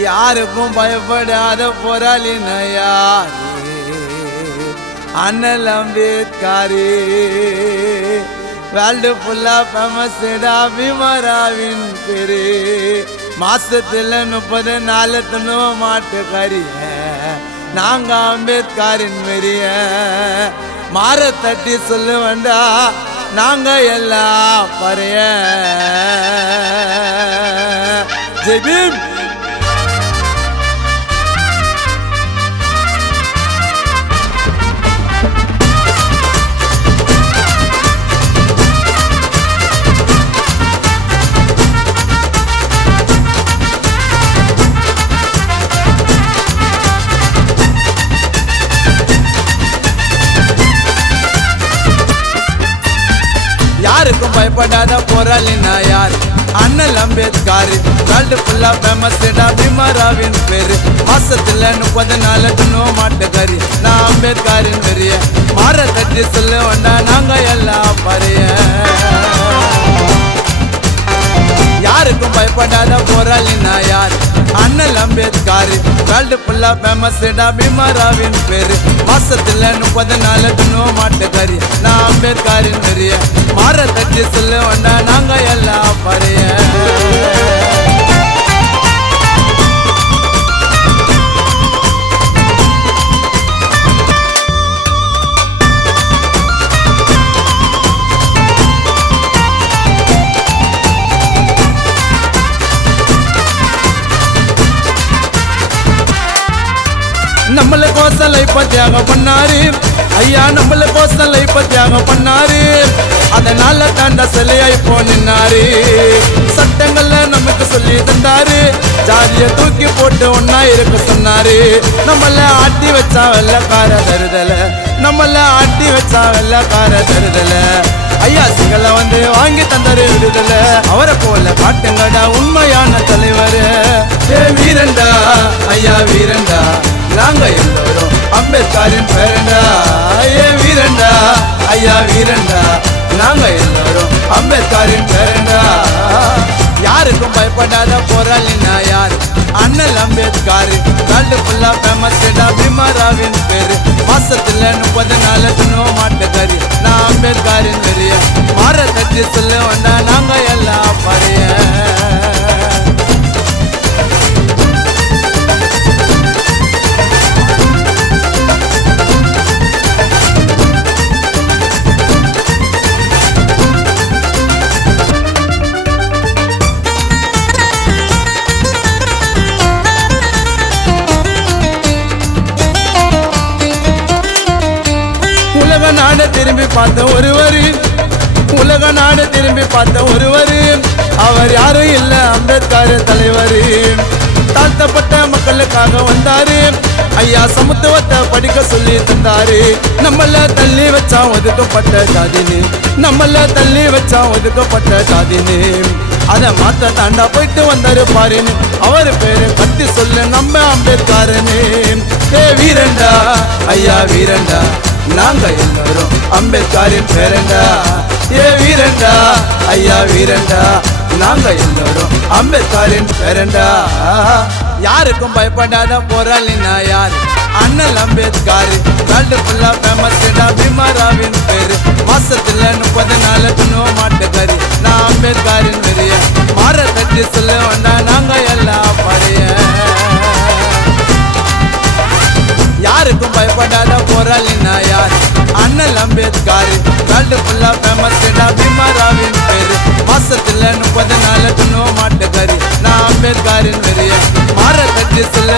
யாருக்கும் பயப்படாத போராளி யாரு அண்ணல் அம்பேத்கர் வேர்ல்டு ஃபுல்லா ஃபேமஸ்டா பீமராவின் பேரு மாசத்துல 30 நாள் தின்னுவ மாட்டுக்காரிய நாங்க அம்பேத்கரின் மெரிய மாற தட்டி சொல்ல வேண்டா நாங்க எல்லாம் பறைய ஜெய் பீம். யாருக்கும் பயப்படாத போராளி யார் அண்ணல் அம்பேத்கர் வேர்ல்டு ஃபுல்லா ஃபேமஸ்டா பீமராவின் பேரு மாசத்துல 30 நாள் தின்னுவ மாட்டுக்காரி நான் அம்பேத்கரின் பெரிய மாற தட்டி சொல்ல வேண்டா நாங்க எல்லாம் பறைய யாருக்கும் பயப்படாத போராளி யார் அண்ணல் அம்பேத்கர் வேர்ல்டு ஃபுல்லா ஃபேமஸ்டா பீமராவின் பேரு மாசத்துல 30 நாள் தின்னுவ மாட்டுக்காரி நான் அம்பேத்கரின் பெரிய மாற தட்டி சொல்ல வேண்டா நாங்க எல்லாம் பறைய நம்மள கோசலை தியாகம் பண்ணாரு ஐயா நம்மள கோசலை தியாகம் பண்ணாரு அதனால தாண்ட சிலையாய் நின்னாரு சட்டங்கள்ல நமக்கு சொல்லி தந்தாரு ஜாதிய தூக்கி போட்டு ஒன்னா இருக்க சொன்னாரு நம்மள ஆட்டி வச்சா வெள்ளக்கார தருதல நம்மள ஆட்டி வச்சா வெள்ளக்கார தருதல ஐயா சிங்கள வந்து வாங்கி தந்தாரு விடுதல அவரை போல காட்டுங்கடா உண்மையான தலைவர் ஏ வீரண்டா ஐயா வீரண்டா நாங்க எல்லாரும் அம்பேத்கரின் பேரண்டா ஏ வீரண்டா ஐயா வீரண்டா நாங்க எல்லாரும் அம்பேத்கரின் பேரண்டா யாருக்கும் பயப்படாத போராளி யார் அண்ணல் அம்பேத்கர் வேர்ல்டு ஃபுல்லா ஃபேமஸ்டா பீமராவின் பேரு மாசத்துல 30 நாள் தின்னுவ மாட்டுக்காரி நான் அம்பேத்கரின் பெரிய மாற தட்டி சொல்ல வேண்டா நாங்க எல்லாம் பறைய உலக நாடு திரும்பி பார்த்த ஒருவர் உலக நாடு திரும்பி பார்த்த ஒருவர் அவர் யாரும் இல்ல அம்பேத்கர் தலைவர் தாழ்த்தப்பட்ட மக்களுக்காக வந்தாரு ஐயா சமத்துவத்தை படிக்க சொல்லி தந்தாரு நம்மள தள்ளி வச்சா ஒதுக்கப்பட்ட ஜாதினு நம்மள தள்ளி வச்சா ஒதுக்கப்பட்ட ஜாதினு அத மாத்த தாண்டா போயிட்டு வந்தாரு பாருன்னு அவர் பேரு பத்தி சொல்ல நம்ம அம்பேத்கர்னு ஏ வீரண்டா ஐயா வீரண்டா நாங்க எல்லாரும் அம்பேத்கரின் பேரண்டா ஏ வீரண்டா ஐயா வீரண்டா நாங்க எல்லாரும் அம்பேத்கரின் பேரண்டா யாருக்கும் பயப்படாத போராளி யார் அண்ணல் அம்பேத்கர் வேர்ல்டு ஃபுல்லா ஃபேமஸ்டா பீமராவின் பேரு மாசத்துல 30 நாள் தின்னுவ மாட்டுக்காரி நான் அம்பேத்கரின் பெரிய மாற தட்டி சொல்ல வேண்டா நாங்க எல்லாம் பறைய யாருக்கும் பயப்படாத போராளி யார் அண்ணல் அம்பேத்கர் வேர்ல்டு ஃபுல்லா ஃபேமஸ்டா பீமராவின் பேரு மாசத்துல 30 நாள் தின்னுவ மாட்டுக்காரி நான் அம்பேத்கரின் பெரிய மாற தட்டி சொல்ல